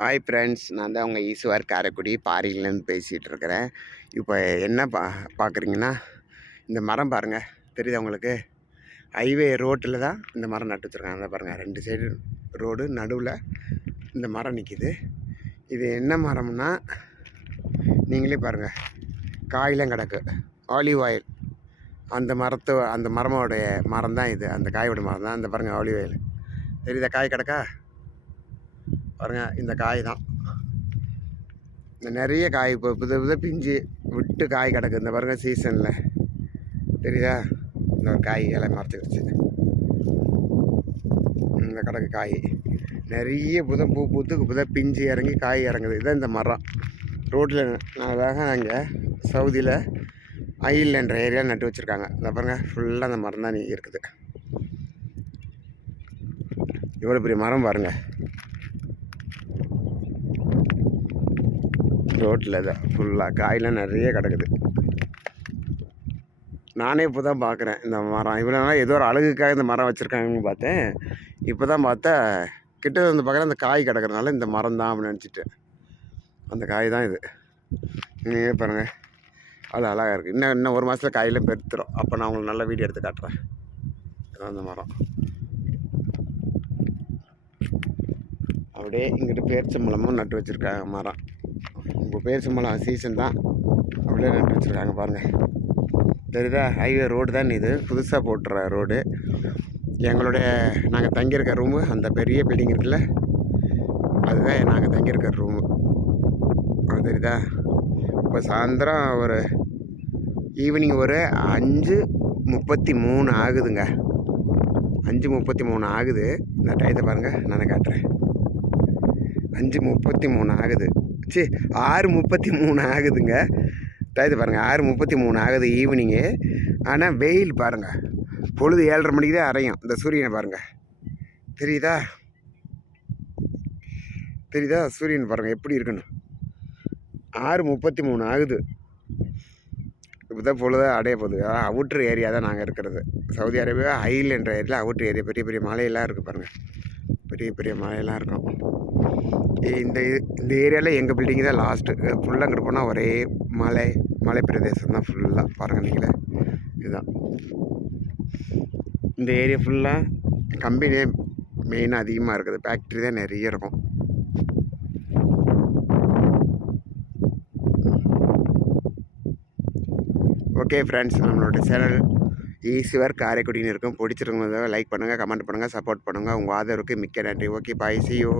Hi friends நான் தான் உங்கள் ஈஸ்வர் காரைக்குடி பாரியிலேருந்து பேசிகிட்டு இருக்கிறேன். இப்போ என்ன பா பார்க்குறீங்கன்னா இந்த மரம் பாருங்கள் தெரியுதா உங்களுக்கு? ஹைவே ரோட்டில் தான் இந்த மரம் நட்டு வச்சுருக்காங்க. அதை பாருங்கள் ரெண்டு சைடு ரோடு நடுவில் இந்த மரம் நிற்கிது இது என்ன மரம்னா நீங்களே பாருங்கள் காயிலும் கிடக்கு ஆலிவ் ஆயில் அந்த மரத்து அந்த மரமோடைய மரம் தான் இது. அந்த காயோட மரம் தான் அந்த பாருங்கள் ஆலிவ் ஆயில் தெரியுதா காய் கிடக்கா? பாருங்கள் இந்த காய் தான். இந்த நிறைய காய் இப்போ புது புது பிஞ்சு விட்டு காய் கிடக்கு. இந்த பாருங்க சீசனில் தெரியுதா? இந்த ஒரு காய் இலை மறைச்சிருச்சு இந்த கிடக்கு காய். நிறைய புத பூ பூத்து புத பிஞ்சு இறங்கி காய் இறங்குது. இதுதான் இந்த மரம். ரோட்டில் அழகாக அங்கே சவுதியில் ஐல்ன்ற ஏரியா நட்டு வச்சுருக்காங்க. இந்த பாருங்க ஃபுல்லாக அந்த மரம் தான் இருக்குது. இவ்வளோ பெரிய மரம் பாருங்கள் ரோட்டில் தான் ஃபுல்லாக காயெலாம் நிறைய கிடக்குது. நானே இப்போ தான் பார்க்குறேன் இந்த மரம். இவ்வளோ நாள் ஏதோ ஒரு அழகுக்காக இந்த மரம் வச்சுருக்காங்கன்னு பார்த்தேன். இப்போ தான் பார்த்தா கிட்ட வந்து பார்க்குறேன் அந்த காய் கிடக்கிறதுனால இந்த மரம் தான் அப்படின்னு நினச்சிட்டு. அந்த காய் தான் இது. நீங்கள் பாருங்கள் அது அழகாக இருக்குது இன்னும் இன்னும் ஒரு மாதத்தில் காயெல்லாம் பெருத்துரும். அப்போ நான் உங்களுக்கு நல்ல வீடியோ எடுத்து காட்டுறேன். அந்த மரம். அப்படியே இங்கிட்டு பேரிச்சம்பழமும் நட்டு வச்சுருக்காங்க மரம். இப்போ பேரிச்சம்பழம் சீசன் தான். அப்படியே நட்டு வச்சுருக்காங்க பாருங்கள் தெரியுதா? ஹைவே ரோடு தான் இது. புதுசாக போட்டுற ரோடு எங்களுடைய நாங்கள் தங்கியிருக்க ரூமு அந்த பெரிய பில்டிங் இருக்குல்ல? அதுதான் நாங்கள் தங்கியிருக்க ரூமு அது தெரியுதா? இப்போ சாயந்தரம் ஒரு ஈவினிங் ஒரு அஞ்சு முப்பத்தி மூணு ஆகுதுங்க. அஞ்சு முப்பத்தி மூணு ஆகுது. இந்த டயத்தை பாருங்கள் நான் காட்டுறேன். அஞ்சு முப்பத்தி மூணு ஆகுது. சி ஆறு முப்பத்தி மூணு ஆகுதுங்க. டயத்து பாருங்கள் ஆறு முப்பத்தி மூணு ஆகுது ஈவினிங்கு ஆனால் வெயில் பாருங்கள் பொழுது ஏழரை மணிக்கு தான் அரையும். இந்த சூரியனை பாருங்கள் தெரியுதா? தெரியுதா? சூரியன் பாருங்கள் எப்படி இருக்குன்னு. ஆறு முப்பத்தி மூணு ஆகுது. இப்போ தான் பொழுது அடைய போகுது. அவுட்ரு ஏரியா தான் நாங்கள் இருக்கிறது. சவுதி அரேபியா ஹைல் ஏரியாவில் அவுட்ரு ஏரியா. பெரிய பெரிய மலையெல்லாம் இருக்குது பாருங்கள் பெரிய பெரிய மலையெல்லாம் இருக்கும். இந்த இந்த ஏரியாவில் எங்கள் பில்டிங் தான் லாஸ்ட்டு ஃபுல்லாக அங்கிட்டு போனால் ஒரே மலை மலை பிரதேசம் தான் ஃபுல்லாக பாருங்கள் நீங்களே. இதுதான். இந்த ஏரியா ஃபுல்லாக கம்பெனியே மெயினாக அதிகமாக இருக்குது. ஃபேக்ட்ரி தான் நிறைய இருக்கும். ஓகே ஃப்ரெண்ட்ஸ் நம்மளோட சேனல் ஈஸிவர் காரைக்குடின்னு இருக்கும். பிடிச்சிருக்கவங்க லைக் பண்ணுங்கள் கமெண்ட் பண்ணுங்கள் சப்போர்ட் பண்ணுங்கள் உங்கள் ஆதரவுக்கு மிக்க நன்றி. Okay bye C you